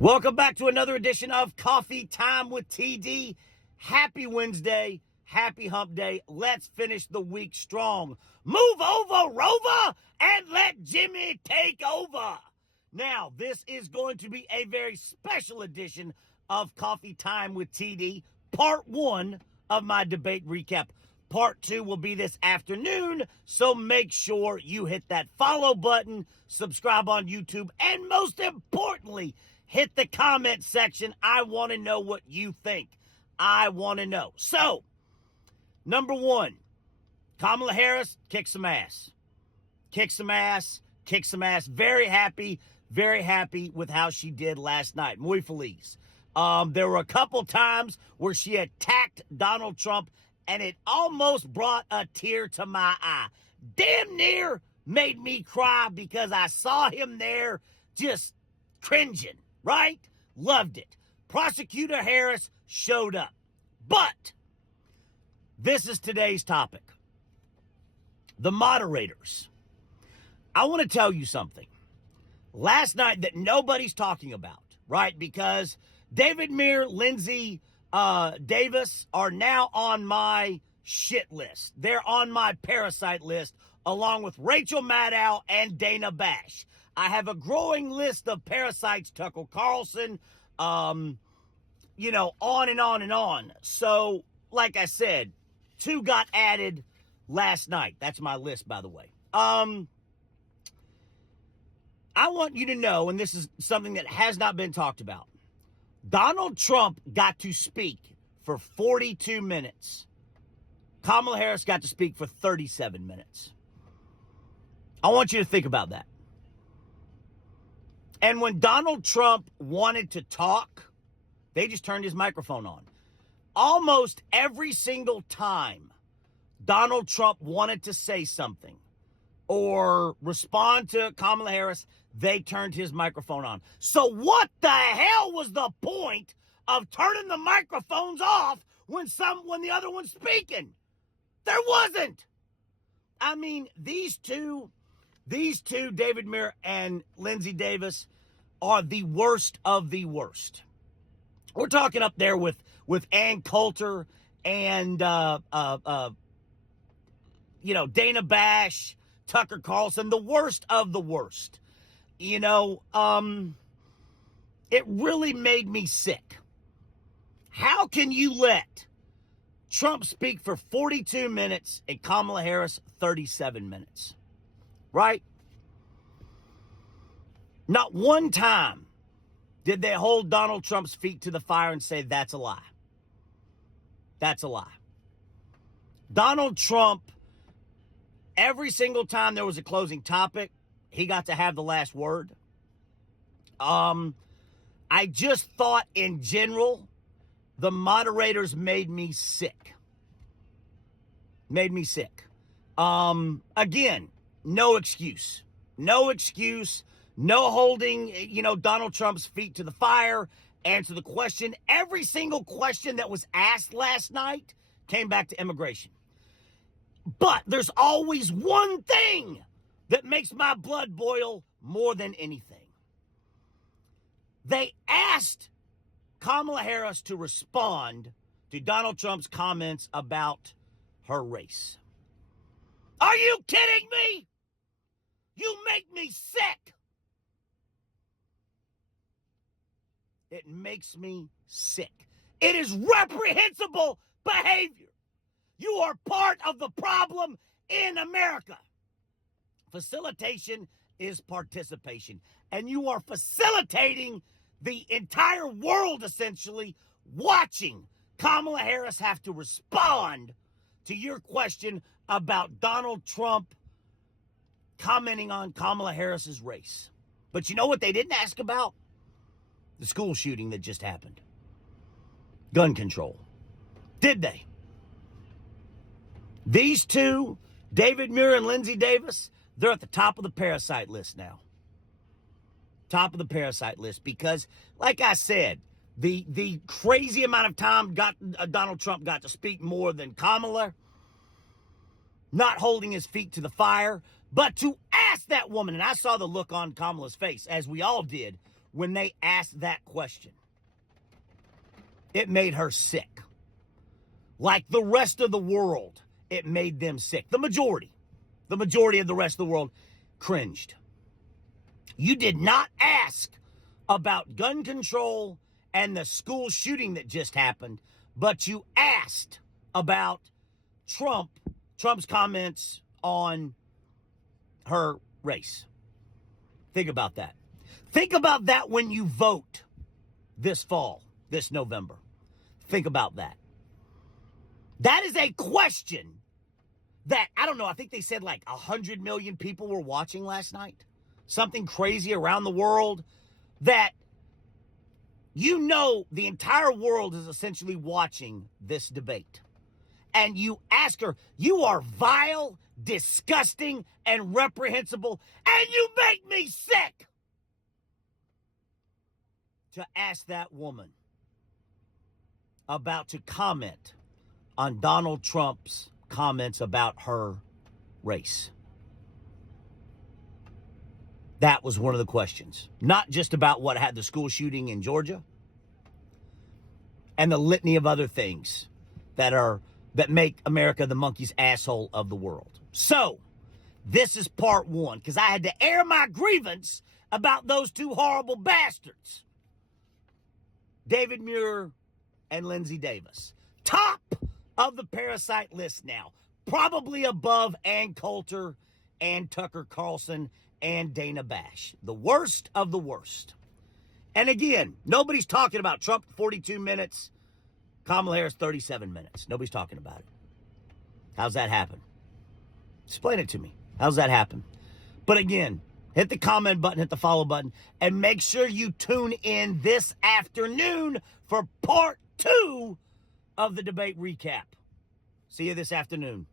Welcome back to another edition of Coffee Time with TD. Happy Wednesday. Happy hump day. Let's finish the week strong. Move over, Rover, and let Jimmy take over. Now, this is going to be a very special edition of Coffee Time with TD, part one of my debate recap. Part two will be this afternoon, so make sure you hit that follow button, subscribe on YouTube, and most importantly, hit the comment section. I want to know what you think. I want to know. So, number one, Kamala Harris kicked some ass. Kicked some ass. Kicked some ass. Very happy with how she did last night. Muy feliz. There were a couple times where she attacked Donald Trump, and it almost brought a tear to my eye. Damn near made me cry because I saw him there just cringing, right? Loved it. Prosecutor Harris showed up. But this is today's topic. The moderators. I want to tell you something. Last night that nobody's talking about, right? Because David Muir, Lindsey Davis are now on my shit list. They're on my parasite list, along with Rachel Maddow and Dana Bash. I have a growing list of parasites, Tucker Carlson, on and on and on. So, like I said, 2 got added last night. That's my list, by the way. I want you to know, and this is something that has not been talked about, Donald Trump got to speak for 42 minutes. Kamala Harris got to speak for 37 minutes. I want you to think about that. And when Donald Trump wanted to talk, they just turned his microphone on. Almost every single time Donald Trump wanted to say something or respond to Kamala Harris, they turned his microphone on. So what the hell was the point of turning the microphones off when the other one's speaking? There wasn't. I mean, these two, David Muir and Lindsey Davis, are the worst of the worst. We're talking up there with Ann Coulter and Dana Bash, Tucker Carlson, the worst of the worst. It really made me sick. How can you let Trump speak for 42 minutes and Kamala Harris 37 minutes? Right? Not one time did they hold Donald Trump's feet to the fire and say, that's a lie. That's a lie. Donald Trump, every single time there was a closing topic, he got to have the last word. I just thought in general, the moderators made me sick. Made me sick. Again, no excuse. No excuse. No holding, Donald Trump's feet to the fire. Answer the question. Every single question that was asked last night came back to immigration. But there's always one thing that makes my blood boil more than anything. They asked Kamala Harris to respond to Donald Trump's comments about her race. Are you kidding me? You make me sick. It makes me sick. It is reprehensible behavior. You are part of the problem in America. Facilitation is participation. And you are facilitating the entire world, essentially, watching Kamala Harris have to respond to your question about Donald Trump commenting on Kamala Harris's race. But you know what they didn't ask about? The school shooting that just happened. Gun control. Did they? These two, David Muir and Lindsey Davis, they're at the top of the parasite list now. Top of the parasite list because, like I said, the crazy amount of time Donald Trump got to speak more than Kamala, not holding his feet to the fire, but to ask that woman, and I saw the look on Kamala's face, as we all did, when they asked that question. It made her sick. Like the rest of the world, it made them sick. The majority of the rest of the world cringed. You did not ask about gun control and the school shooting that just happened, but you asked about Trump's comments on her race. Think about that. Think about that when you vote this fall, this November. Think about that. That is a question that, I don't know, I think they said like 100 million people were watching last night. Something crazy around the world that the entire world is essentially watching this debate. And you ask her, you are vile, disgusting, and reprehensible, and you make me sick. To ask that woman to comment on Donald Trump's comments about her race. That was one of the questions. Not just about what had the school shooting in Georgia and the litany of other things that make America the monkey's asshole of the world. So, this is part one, because I had to air my grievance about those two horrible bastards. David Muir and Lindsay Davis. Top of the parasite list now. Probably above Ann Coulter and Tucker Carlson and Dana Bash. The worst of the worst. And again, nobody's talking about Trump 42 minutes, Kamala Harris 37 minutes. Nobody's talking about it. How's that happen? Explain it to me. How's that happen? But again, hit the comment button, hit the follow button, and make sure you tune in this afternoon for part 2 of the debate recap. See you this afternoon.